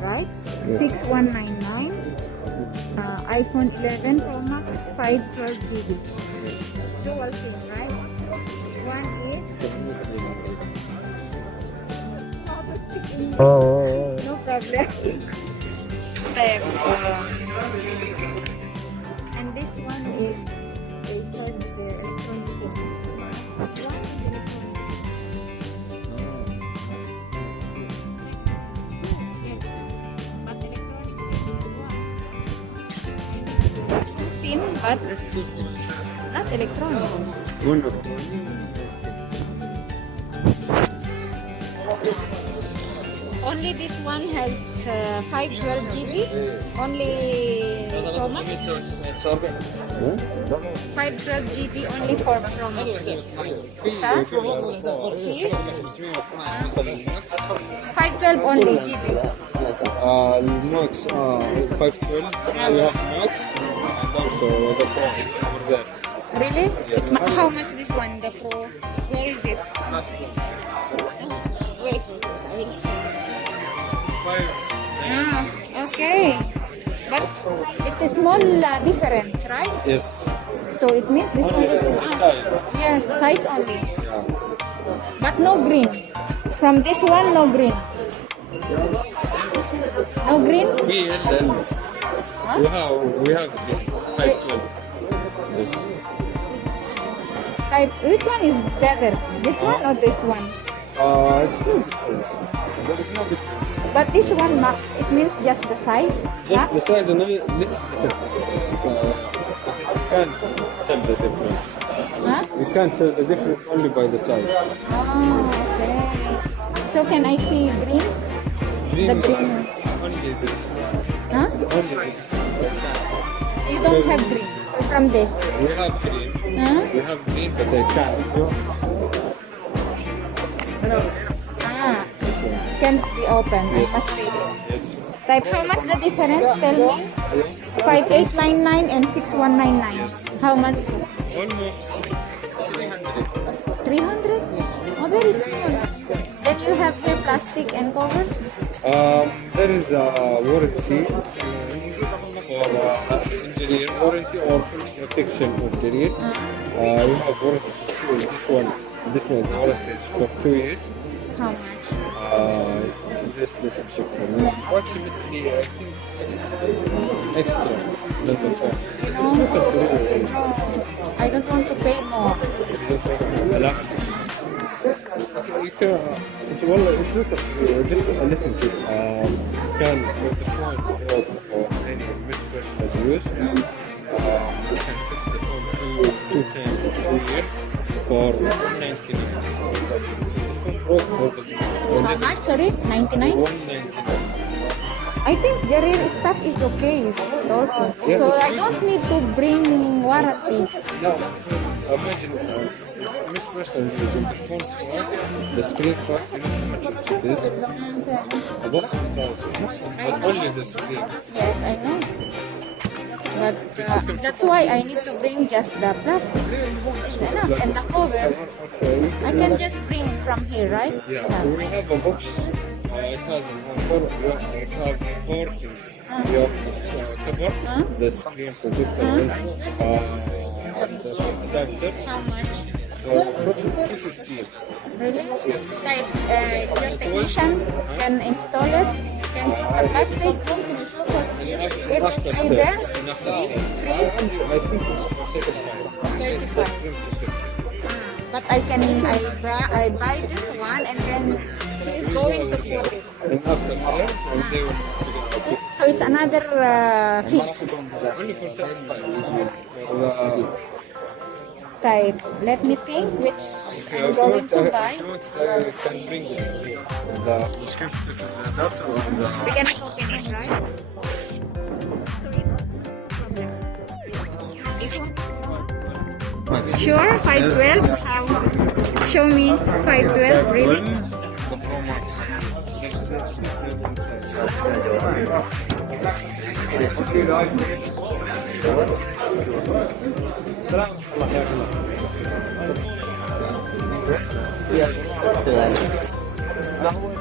right? Yeah. 6199. iPhone 11 Pro Max 512 GB. Dual SIM, right? One is Oh. no problem. Then, and this one is inside the electronic SIM. One is electronic. Yes, but electronic SIM but That's two SIMs. not electronic. One of Only this one has 512 GB. Only Pro Max. 512 GB only for Pro Max. Sa? Fee? 512 only GB. Max 512. We have Max and also the Pro over there. Really? Yes. How much this one, the Pro? Where is it? Last one. Wait, I will see. 5. Okay. But it's a small difference, right? Yes. So it means this one is Size. yes, size only. Yeah. But no green. From this one, no green. No green? We and then Huh? we have the 512. Yes. Type, which one is better? This one or this one? It's no difference. There is no difference. But this one max, it means just the size. Just Max? the size and a little bit difference. You can't tell the difference. Huh? You can't tell the difference only by the size. Oh, okay. So can I see green? The green. Only this. Huh? Only this. You don't have green from this. We have green. Huh? We have green, but I can't. Ah, can't be open. I Yes. must pay. Yes. Type, how much the difference? Tell me. 5899 and 6199. How much? Almost 300. 300? Oh, very small. Then you have here plastic and cover? There is a warranty for engineer warranty or full protection of Jarir. You have warranty for 2 years. This one warranty is for 2 years. How much? Just let me check for you. Approximately, I think 600 extra than the phone. It's not a free. No, I don't want to pay more. You can, it's not a free, just a little bit. Can, with the phone broke or any mispersonal use, you can fix the phone two times in 2 years for $199. The phone broke for the How much? Sorry? 99? $199. I think Jarir stuff is okay. It's good also. Yeah, So it's I don't need to bring warranty. No, imagine it's mispersonal use and the phone's work, the screen part, you know how much it is? Okay. About 2,000. But only the screen. Yes, I know. But that's why I need to bring just the plastic. It's enough. And the cover, Okay. I can just bring from here, right? Yeah, we have a box. It has it have 4 things. We have the cover, the screen protector also, and the adapter How much? for approximately $215. Really? Yes. Like your technician can install it, can put the plastic. It's After in sales. there, After free, sales. free, I think it's for second time. 35. Screen protector. But I buy this one and then he's going to put it. And after sales, and they will figure out it. So it's another fees. Only for 35. For Type. Let me think which I'm going to buy. If you want, I can bring it for you. The screen protector, the adapter, and We cannot open it, right? Max. Sure, 512. Show me 512, really? The Pro Max. Betul.